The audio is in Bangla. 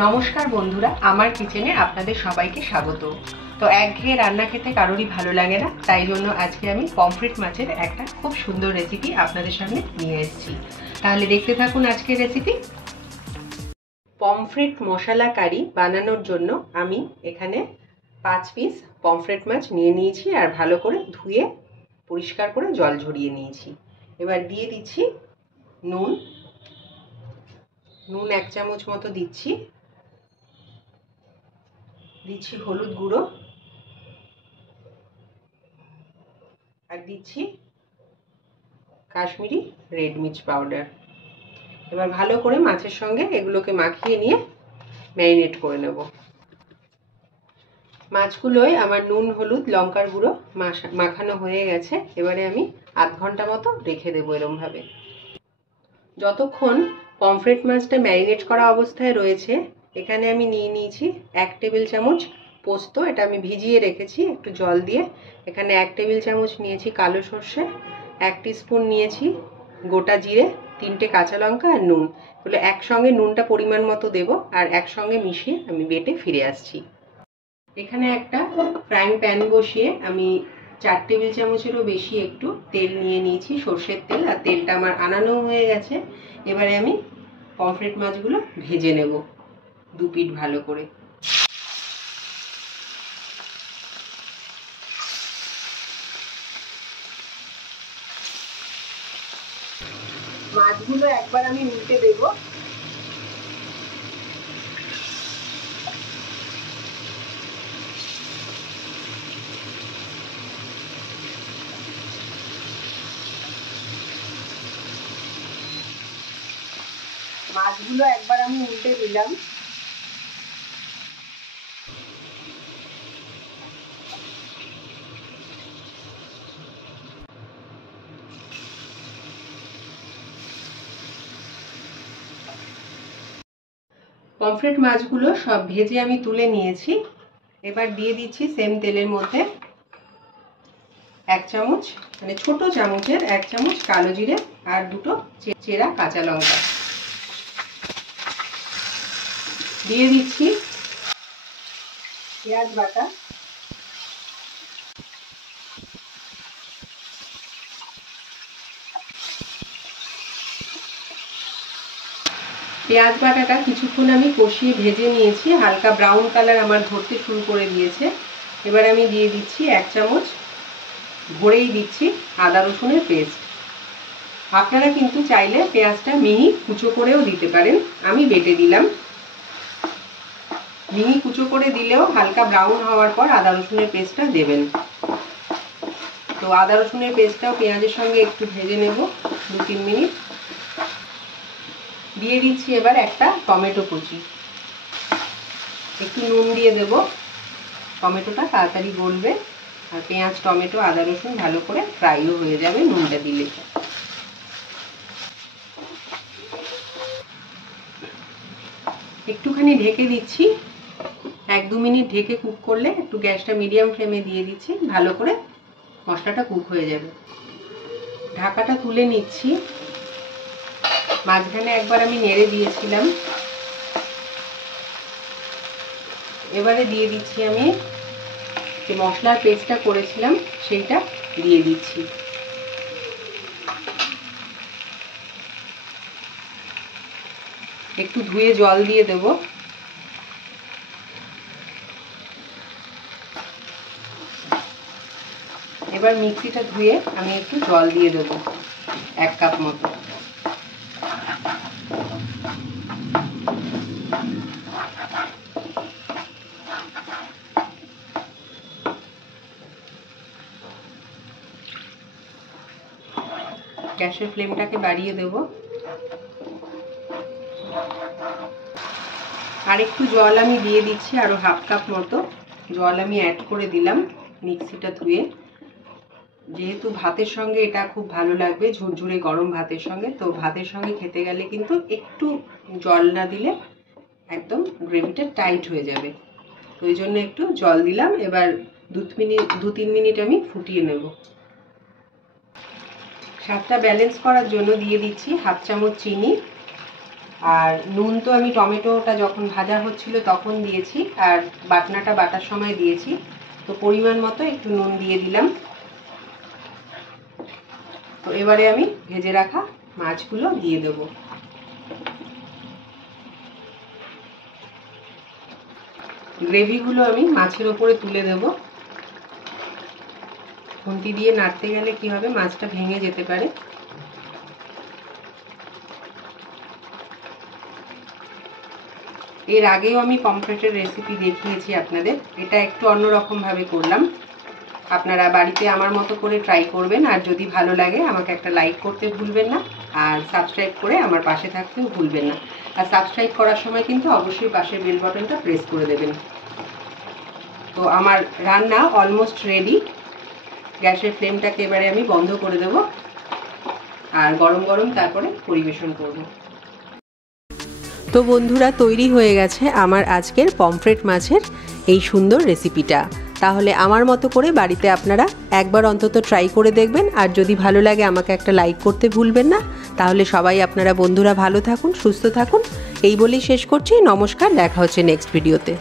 নমস্কার বন্ধুরা, আমার কিচেনে আপনাদের সবাইকে স্বাগত। তো একঘেয়ে রান্না খেতে কারোরই ভালো লাগে না, তাই জন্য আজকে আমি পমফ্রেট মাছের একটা খুব সুন্দর রেসিপি আপনাদের সামনে নিয়ে এসেছি। তাহলে দেখতে থাকুন আজকের রেসিপি। পমফ্রেট মশলা কারি বানানোর জন্য আমি এখানে 5 পিস পমফ্রেট মাছ নিয়ে নিয়েছি আর ভালো করে ধুয়ে পরিষ্কার করে জল ঝরিয়ে নিয়েছি। এবার দিয়ে দিচ্ছি নুন 1 চামচ মতো দিচ্ছি হলুদ গুঁড়ো আর দিচ্ছি কাশ্মীরি রেড মির্চ পাউডার। এবার ভালো করে মাছের সঙ্গে এগুলোকে মাখিয়ে নিয়ে ম্যারিনেট করে নেব। মাছগুলোয় আমার নুন হলুদ লঙ্কার গুঁড়ো মাখানো হয়ে গেছে। এবারে আমি আধ ঘন্টা মতো রেখে দেবো এরমভাবে। যতক্ষণ পমফ্রেট মাছটা ম্যারিনেট করা অবস্থায় রয়েছে, এখানে আমি নিয়ে নিয়েছি 1 টেবিল চামচ পোস্ত। এটা আমি ভিজিয়ে রেখেছি একটু জল দিয়ে। এখানে 1 টেবিল চামচ নিয়েছি কালো সর্ষে, 1 টিস্পুন নিয়েছি গোটা জিরে, 3টে কাঁচা লঙ্কা আর নুন। এগুলো একসঙ্গে নুনটা পরিমাণ মতো দেব আর একসঙ্গে মিশিয়ে আমি বেটে ফিরে আসছি। এখানে একটা ফ্রাইং প্যান বসিয়ে আমি 4 টেবিল চামচেরও বেশি একটু তেল নিয়ে নিয়েছি, সর্ষের তেল, আর তেলটা আমার আনানো হয়ে গেছে। এবারে আমি পমফ্রেট মাছগুলো ভেজে নেব 2 পিঠ ভালো করে। মাছগুলো একবার আমি উল্টে দেব। মাছগুলো একবার আমি উল্টে দিলাম। পমফ্রেট মাছগুলো সব ভেজে আমি তুলে নিয়েছি। এবার দিয়ে দিচ্ছি সেম তেলের মধ্যে 1 চামচ, মানে ছোট চামচের 1 চামচ কালো জিরে আর 2টো চেরা কাঁচা লঙ্কা। দিয়ে দিচ্ছি পেঁয়াজ বাটা, পেঁয়াজ বাটাটা কিছুক্ষণ আমি কষিয়ে ভেজে নিয়েছি, হালকা ব্রাউন কালার আমার ধরতে শুরু করে দিয়েছে। এবার আমি দিয়ে দিচ্ছি 1 চামচ, ভরেই দিচ্ছি আদা রসুনের পেস্ট। আপনারা কিন্তু চাইলে পেঁয়াজটা মিহি কুচো করেও দিতে পারেন, আমি বেটে দিলাম। মিহি কুচো করে দিলেও হালকা ব্রাউন হওয়ার পর আদা রসুনের পেস্টটা দেবেন। তো আদা রসুনের পেস্টটাও পেঁয়াজের সঙ্গে একটু ভেজে নেব 2-3 মিনিট। দিয়ে দিচ্ছি এবার একটা টমেটো কুচি, একটু নুন দিয়ে দেব, টমেটোটা তাড়াতাড়ি গলবে আর পেঁয়াজ টমেটো আদা রসুন ভালো করে ফ্রাইও হয়ে যাবে নুনটা দিলে। একটুখানি ঢেকে দিচ্ছি, 1-2 মিনিট ঢেকে কুক করলে, একটু গ্যাসটা মিডিয়াম ফ্লেমে দিয়ে দিচ্ছি, ভালো করে মশলাটা কুক হয়ে যাবে। ঢাকাটা তুলে নিচ্ছি। মাঝখানে একবার আমি নেড়ে দিয়েছিলাম। এবারে দিয়ে দিচ্ছি আমি যে মশলার পেস্টটা করেছিলাম সেইটা দিয়ে দিচ্ছি। একটু ধুয়ে জল দিয়ে দেব। এবার মিক্সিটা ধুয়ে আমি একটু জল দিয়ে দেব 1 কাপ মতো। গ্যাসের ফ্লেমটাকে বাড়িয়ে দেব। আর একটু জল আমি দিয়ে দিচ্ছি, আরো 1/2 কাপ মতো জল আমি অ্যাড করে দিলাম মিক্সিটা ধুয়ে। যেহেতু ভাতের সঙ্গে এটা খুব ভালো লাগবে, ঝুরঝুরে গরম ভাতের সঙ্গে, তো ভাতের সঙ্গে খেতে গেলে কিন্তু একটু জল না দিলে একদম গ্রেভিটা টাইট হয়ে যাবে, তো ওই জন্য একটু জল দিলাম। এবার 2-3 মিনিট আমি ফুটিয়ে নেব। স্বাদটা ব্যালেন্স করার জন্য দিয়ে দিচ্ছি 1/2 চামচ চিনি, আর নুন তো আমি টমেটোটা যখন ভাজা হচ্ছিল তখন দিয়েছি, আর বাটনাটা বাটার সময় দিয়েছি। তো পরিমাণ মতো একটু নুন দিয়ে দিলাম। তো এবারে আমি ভেজে রাখা মাছগুলো দিয়ে দেব। গ্রেভিগুলো আমি মাছের ওপরে তুলে দেব। খুন্তি দিয়ে নাড়তে গেলে কি হবে, মাছটা ভেঙে যেতে পারে। এর আগেও আমি পমফ্রেটের রেসিপি দেখিয়েছি আপনাদের, এটা একটু অন্যরকম ভাবে করলাম। আপনারা বাড়িতে আমার মতো করে ট্রাই করবেন, আর যদি ভালো লাগে আমাকে একটা লাইক করতে ভুলবেন না, আর সাবস্ক্রাইব করে আমার পাশে থাকতেও ভুলবেন না। আর সাবস্ক্রাইব করার সময় কিন্তু অবশ্যই পাশের বেল বাটনটা প্রেস করে দেবেন। তো আমার রান্না অলমোস্ট রেডি। গ্যাসের ফ্লেমটাকে এবারে আমি বন্ধ করে দেব, আর গরম গরম তারপরে পরিবেশন করব। তো বন্ধুরা, তৈরি হয়ে গেছে আমার আজকের পমফ্রেট মাছের এই সুন্দর রেসিপিটা। তাহলে আমার মতো করে বাড়িতে আপনারা একবার অন্তত ট্রাই করে দেখবেন, আর যদি ভালো লাগে আমাকে একটা লাইক করতে ভুলবেন না। তাহলে সবাই আপনারা বন্ধুরা ভালো থাকুন, সুস্থ থাকুন, এই বলেই শেষ করছি। নমস্কার, দেখা হচ্ছে নেক্সট ভিডিওতে।